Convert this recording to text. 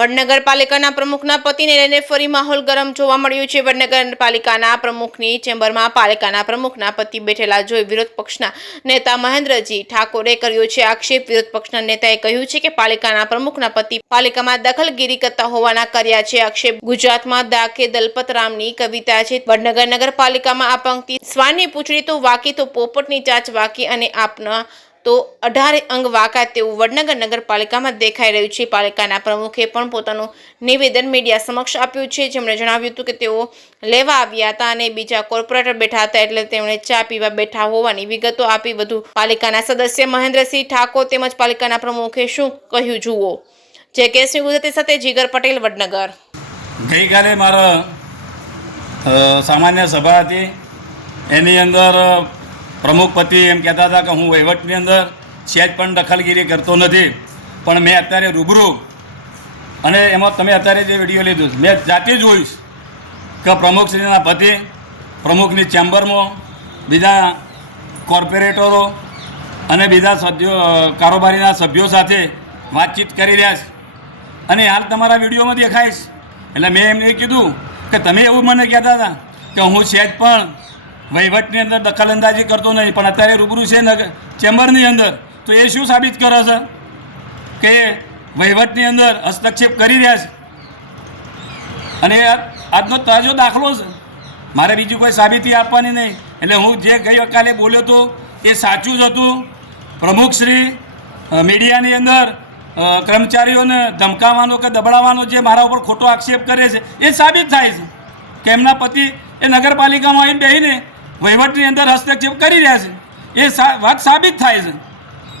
વડનગરપાલિકાના પ્રમુખના પતિને લઈને ફરી માહોલ ગરમ જોવા મળ્યું છે। વડનગરપાલિકાના પ્રમુખની ચેમ્બરમાં પાલિકાના પ્રમુખના પતિ બેઠેલા જોઈ વિરોધ પક્ષના નેતા મહેન્દ્રજી ઠાકોરે કર્યો છે આક્ષેપ। વિરોધ પક્ષના નેતાએ કહ્યું છે કે પાલિકાના પ્રમુખના પતિ પાલિકામાં દખલગીરી કરતા હોવાના કર્યા છે આક્ષેપ। ગુજરાતમાં દાકે દલપતરામની કવિતા છે। વડનગર નગરપાલિકામાં આ પંક્તિ શ્વાનની પૂંછડી તો વાકી તો પોપટની ચાંચ વાકી અને આપના તો 18 અંગ વાકા તેવું વડનગર નગરપાલિકામાં દેખાઈ રહ્યું છે। પાલિકાના પ્રમુખે પણ પોતાનું નિવેદન મીડિયા સમક્ષ આપ્યું છે, જેમણે જણાવ્યું હતું કે તેઓ લેવા આવ્યા હતા અને બીજા કોર્પોરેટર બેઠા હતા એટલે તેમણે ચા પીવા બેઠા હોવાની વિગતો આપી। વધુ પાલિકાના સદસ્ય મહેન્દ્રસિંહ ઠાકોર તેમજ પાલિકાના પ્રમુખે શું કહ્યું જુઓ। જે કેસની ગુજરાતી સાથે જીગર પટેલ, વડનગર। ગઈકાલે મારા સામાન્ય સભા હતી, એની અંદર પ્રમુખ પતિ એમ કહેતા હતા કે હું વહીવટની અંદર સહેજ પણ દખલગીરી કરતો નથી, પણ મેં અત્યારે રૂબરૂ અને એમાં તમે અત્યારે જે વિડીયો લીધું મેં જાતે જોઈશ કે પ્રમુખશ્રીના પતિ પ્રમુખની ચેમ્બરમાં બીજા કોર્પોરેટરો અને બીજા સભ્યો કારોબારીના સભ્યો સાથે વાતચીત કરી રહ્યા છે અને હાલ તમારા વિડીયોમાં દેખાઈશ। એટલે મેં એમને કીધું કે તમે એવું મને કહેતા હતા કે હું સહેજ પણ વહીવટની અંદર દખલઅંદાજી કરતો નહીં, પણ અત્યારે રૂબરૂ છે ચેમ્બરની અંદર, તો એ શું સાબિત કરે છે કે વહીવટની અંદર હસ્તક્ષેપ કરી રહ્યા છે અને આજનો તાજો દાખલો છે। મારે બીજી કોઈ સાબિતી આપવાની નહીં। એટલે હું જે ગઈકાલે બોલ્યો હતો એ સાચું જ હતું। પ્રમુખશ્રી મીડિયાની અંદર કર્મચારીઓને ધમકાવવાનો કે દબડાવવાનો જે મારા ઉપર ખોટો આક્ષેપ કરે છે એ સાબિત થાય છે કે એમના પતિ એ નગરપાલિકામાં આવીને બેસીને વહીવટની અંદર હસ્તક્ષેપ કરી રહ્યા છે, એ વાત સાબિત થાય છે।